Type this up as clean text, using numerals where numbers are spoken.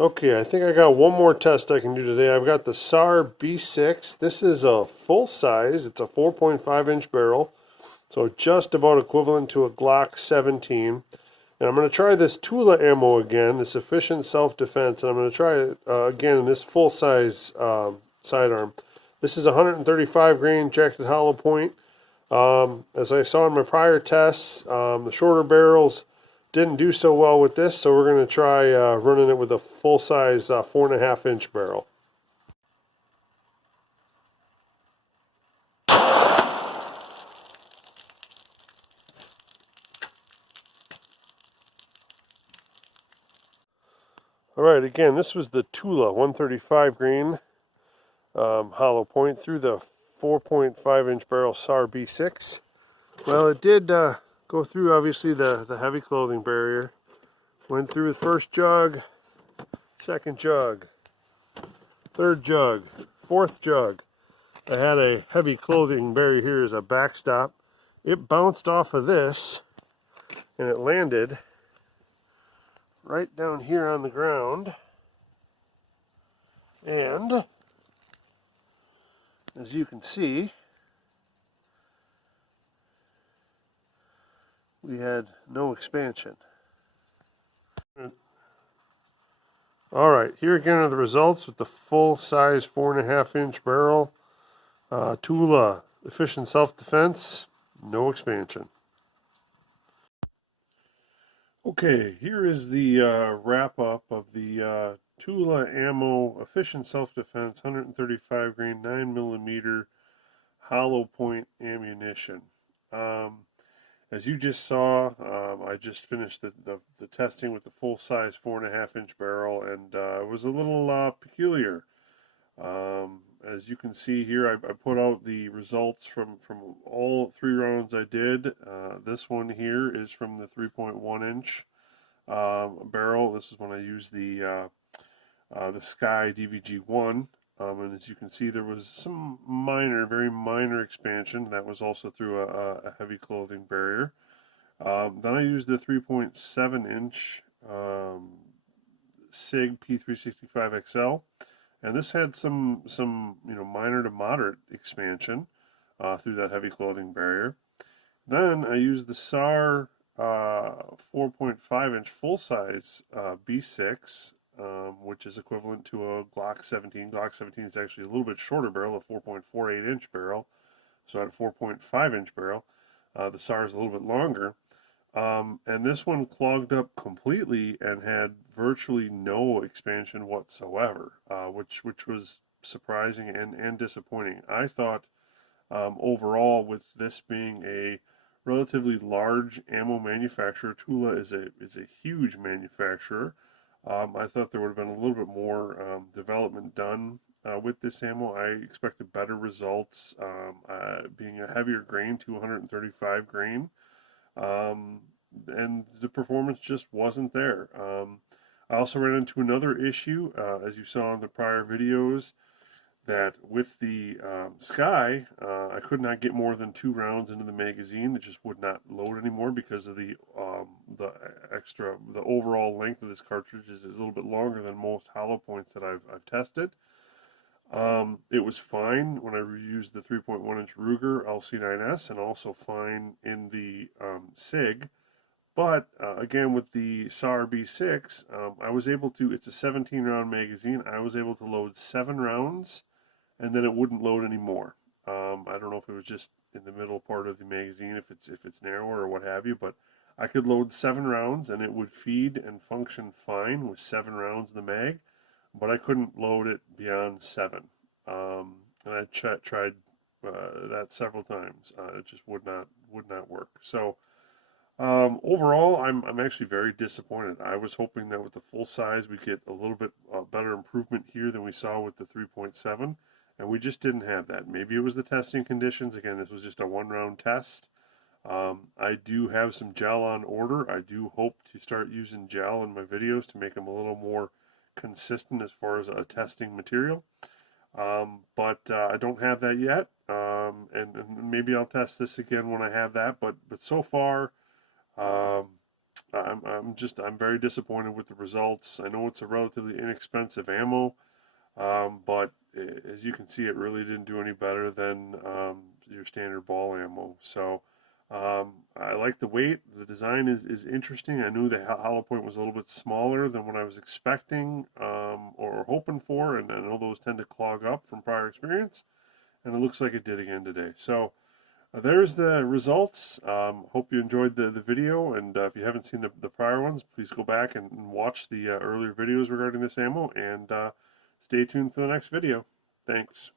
Okay, I think I got one more test I can do today. I've got the SAR B6. This is a full size. It's a 4.5-inch barrel, so just about equivalent to a Glock 17. And I'm going to try this Tula Ammo again, this Efficient Self Defense, and I'm going to try it again in this full size sidearm. This is 135 grain jacked hollow point. As I saw in my prior tests, the shorter barrels didn't do so well with this, so we're going to try running it with a full-size 4.5-inch barrel. All right, again, this was the Tula 135 grain hollow point through the 4.5-inch barrel SAR B6. Well, it did go through, obviously, the heavy clothing barrier. Went through the first jug, second jug, third jug, fourth jug. I had a heavy clothing barrier here as a backstop. It bounced off of this and it landed right down here on the ground. And as you can see, we had no expansion. All right, here again are the results with the full-size 4.5-inch barrel. Tula Efficient Self Defense, no expansion. Okay, here is the wrap-up of the Tula Ammo Efficient Self Defense 135 grain 9mm hollow point ammunition. As you just saw, I just finished the testing with the full-size 4.5-inch barrel, and it was a little peculiar. As you can see here, I put out the results from all 3 rounds I did. This one here is from the 3.1-inch barrel. This is when I used the Sky DVG-1. And as you can see, there was some minor, very minor expansion. That was also through a heavy clothing barrier. Then I used the 3.7-inch SIG P365XL, and this had some minor to moderate expansion through that heavy clothing barrier. Then I used the SAR 4.5-inch full-size B6. Which is equivalent to a Glock 17. Glock 17 is actually a little bit shorter barrel, a 4.48-inch barrel. So I had a 4.5-inch barrel. The SAR is a little bit longer. And this one clogged up completely and had virtually no expansion whatsoever, which was surprising and disappointing. I thought overall, with this being a relatively large ammo manufacturer, Tula is a huge manufacturer. I thought there would have been a little bit more development done with this ammo. I expected better results, being a heavier grain, 235 grain, and the performance just wasn't there. I also ran into another issue, as you saw in the prior videos, that with the Sky, I could not get more than 2 rounds into the magazine. It just would not load anymore because of the overall length of this cartridge is a little bit longer than most hollow points that I've tested. It was fine when I used the 3.1-inch Ruger LC9S, and also fine in the SIG. But again, with the SAR B6, I was able to, it's a 17-round magazine, I was able to load 7 rounds, and then it wouldn't load anymore. I don't know if it was just in the middle part of the magazine, if it's narrower or what have you, but I could load 7 rounds and it would feed and function fine with 7 rounds in the mag, but I couldn't load it beyond 7. And I tried that several times. It just would not work. So overall, I'm actually very disappointed. I was hoping that with the full size we'd get a little bit better improvement here than we saw with the 3.7. And we just didn't have that. Maybe it was the testing conditions. Again, this was just a 1-round test. I do have some gel on order. I do hope to start using gel in my videos to make them a little more consistent as far as a testing material. But I don't have that yet. And maybe I'll test this again when I have that. But so far, I'm very disappointed with the results. I know it's a relatively inexpensive ammo, but as you can see, it really didn't do any better than your standard ball ammo. So I like the weight. The design is interesting. I knew the hollow point was a little bit smaller than what I was expecting or hoping for, and I know those tend to clog up from prior experience, and it looks like it did again today. So there's the results. Hope you enjoyed the video, and if you haven't seen the prior ones, please go back and watch the earlier videos regarding this ammo, and stay tuned for the next video. Thanks.